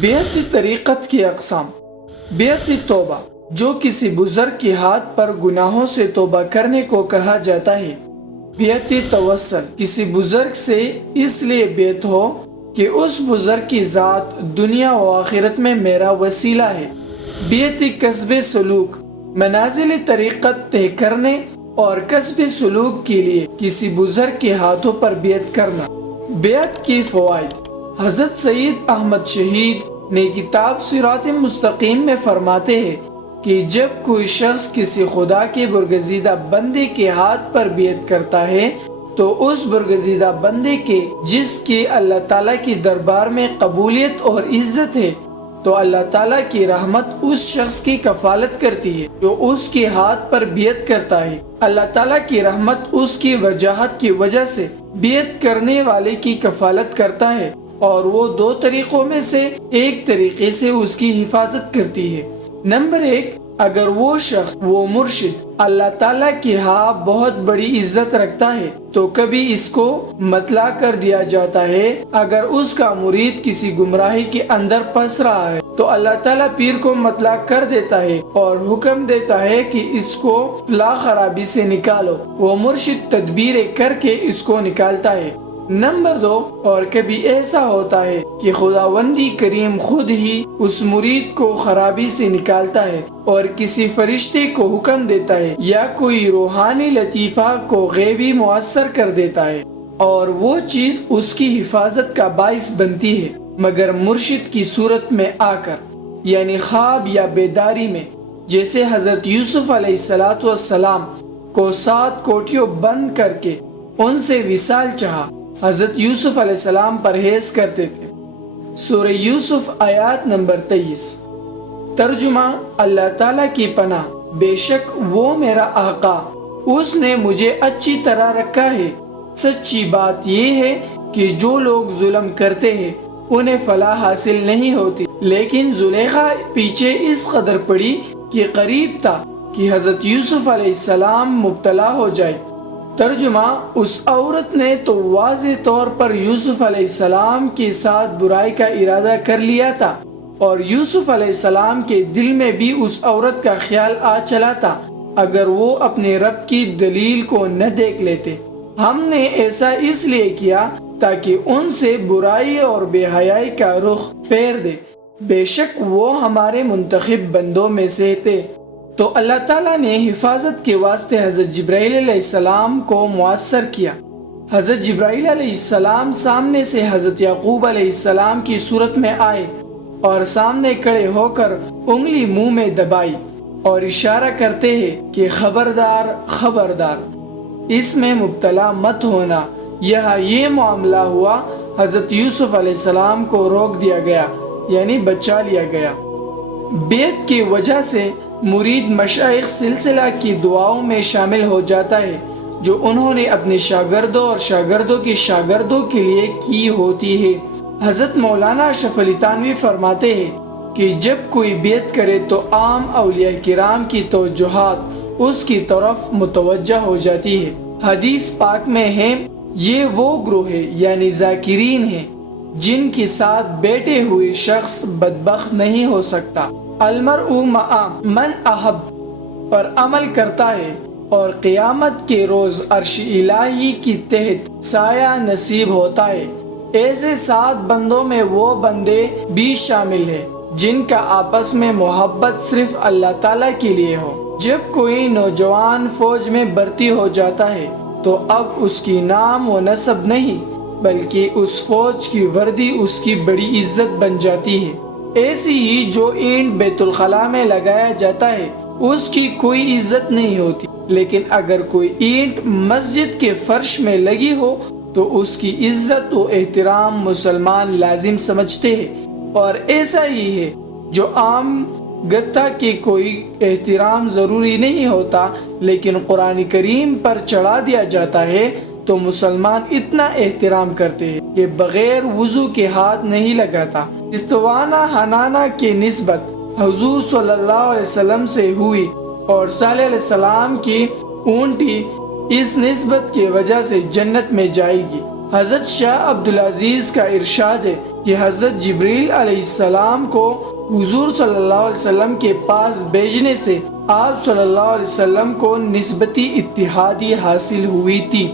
بیعتی طریقت کی اقسام۔ بیعتی توبہ، جو کسی بزرگ کے ہاتھ پر گناہوں سے توبہ کرنے کو کہا جاتا ہے۔ بیعتی توسل، کسی بزرگ سے اس لیے بیعت ہو کہ اس بزرگ کی ذات دنیا و آخرت میں میرا وسیلہ ہے۔ بیعتی قصب سلوک، منازل طریقت طے کرنے اور قصب سلوک کے لیے کسی بزرگ کے ہاتھوں پر بیعت کرنا۔ بیعت کی فوائد۔ حضرت سعید احمد شہید نے کتاب سرات مستقیم میں فرماتے ہیں کہ جب کوئی شخص کسی خدا کے برگزیدہ بندے کے ہاتھ پر بیعت کرتا ہے، تو اس برگزیدہ بندے کے، جس کی اللہ تعالیٰ کی دربار میں قبولیت اور عزت ہے، تو اللہ تعالیٰ کی رحمت اس شخص کی کفالت کرتی ہے جو اس کے ہاتھ پر بیعت کرتا ہے۔ اللہ تعالیٰ کی رحمت اس کی وجاہت کی وجہ سے بیعت کرنے والے کی کفالت کرتا ہے۔ اور وہ دو طریقوں میں سے ایک طریقے سے اس کی حفاظت کرتی ہے۔ نمبر ایک، اگر وہ شخص، وہ مرشد، اللہ تعالیٰ کی ہاں بہت بڑی عزت رکھتا ہے، تو کبھی اس کو مطلع کر دیا جاتا ہے۔ اگر اس کا مرید کسی گمراہی کے اندر پس رہا ہے، تو اللہ تعالیٰ پیر کو مطلع کر دیتا ہے اور حکم دیتا ہے کہ اس کو لا خرابی سے نکالو۔ وہ مرشد تدبیر کر کے اس کو نکالتا ہے۔ نمبر دو، اور کبھی ایسا ہوتا ہے کہ خداوندی کریم خود ہی اس مرید کو خرابی سے نکالتا ہے اور کسی فرشتے کو حکم دیتا ہے یا کوئی روحانی لطیفہ کو غیبی مؤثر کر دیتا ہے۔ اور وہ چیز اس کی حفاظت کا باعث بنتی ہے، مگر مرشد کی صورت میں آ کر یعنی خواب یا بیداری میں۔ جیسے حضرت یوسف علیہ السلاۃ والسلام کو سات کوٹیوں بند کر کے ان سے وصال چاہا حضرت یوسف علیہ السلام پرہیز کرتے تھے۔ سورہ یوسف آیات نمبر تیئیس۔ ترجمہ، اللہ تعالیٰ کی پناہ۔ بے شک وہ میرا آقا۔ اس نے مجھے اچھی طرح رکھا ہے۔ سچی بات یہ ہے کہ جو لوگ ظلم کرتے ہیں، انہیں فلاح حاصل نہیں ہوتی۔ لیکن زلیخا پیچھے اس قدر پڑی کہ قریب تھا کہ حضرت یوسف علیہ السلام مبتلا ہو جائے۔ ترجمہ، اس عورت نے تو واضح طور پر یوسف علیہ السلام کے ساتھ برائی کا ارادہ کر لیا تھا اور یوسف علیہ السلام کے دل میں بھی اس عورت کا خیال آ چلا تھا، اگر وہ اپنے رب کی دلیل کو نہ دیکھ لیتے۔ ہم نے ایسا اس لیے کیا تاکہ ان سے برائی اور بے حیائی کا رخ پھیر دے۔ بے شک وہ ہمارے منتخب بندوں میں سے تھے۔ تو اللہ تعالیٰ نے حفاظت کے واسطے حضرت جبرائیل علیہ السلام کو مؤثر کیا۔ حضرت جبرائیل علیہ السلام سامنے سے حضرت یعقوب علیہ السلام کی صورت میں آئے اور سامنے کڑے ہو کر انگلی منہ میں دبائی اور اشارہ کرتے ہیں کہ خبردار خبردار۔ اس میں مبتلا مت ہونا، یہاں یہ معاملہ ہوا، حضرت یوسف علیہ السلام کو روک دیا گیا یعنی بچا لیا گیا۔ بیت کی وجہ سے مرید مشائق سلسلہ کی دعاؤں میں شامل ہو جاتا ہے، جو انہوں نے اپنے شاگردوں اور شاگردوں کی شاگردوں کے لیے کی ہوتی ہے۔ حضرت مولانا شف علی تانوی فرماتے ہیں کہ جب کوئی بیت کرے تو عام اولیاء کرام کی توجہات اس کی طرف متوجہ ہو جاتی ہے۔ حدیث پاک میں ہے، یہ وہ گروہ ہے یعنی ذاکرین ہیں، جن کے ساتھ بیٹھے ہوئے شخص بدبخت نہیں ہو سکتا۔ المر من احب، پر عمل کرتا ہے اور قیامت کے روز عرش الہی کی تحت سایہ نصیب ہوتا ہے۔ ایسے سات بندوں میں وہ بندے بھی شامل ہیں جن کا آپس میں محبت صرف اللہ تعالیٰ کے لیے ہو۔ جب کوئی نوجوان فوج میں بھرتی ہو جاتا ہے تو اب اس کی نام و نصب نہیں، بلکہ اس فوج کی وردی اس کی بڑی عزت بن جاتی ہے۔ ایسی ہی جو اینٹ بیت الخلاء میں لگایا جاتا ہے، اس کی کوئی عزت نہیں ہوتی۔ لیکن اگر کوئی اینٹ مسجد کے فرش میں لگی ہو، تو اس کی عزت و احترام مسلمان لازم سمجھتے ہیں۔ اور ایسا ہی ہے، جو عام گتا کے کوئی احترام ضروری نہیں ہوتا، لیکن قرآن کریم پر چڑھا دیا جاتا ہے تو مسلمان اتنا احترام کرتے ہیں کہ بغیر وضو کے ہاتھ نہیں لگاتا۔ استوانا حنانا کی نسبت حضور صلی اللہ علیہ وسلم سے ہوئی اور صلی اللہ علیہ السلام کی اونٹی اس نسبت کی وجہ سے جنت میں جائے گی۔ حضرت شاہ عبدالعزیز کا ارشاد ہے کہ حضرت جبریل علیہ السلام کو حضور صلی اللہ علیہ وسلم کے پاس بھیجنے سے آپ صلی اللہ علیہ وسلم کو نسبتی اتحادی حاصل ہوئی تھی۔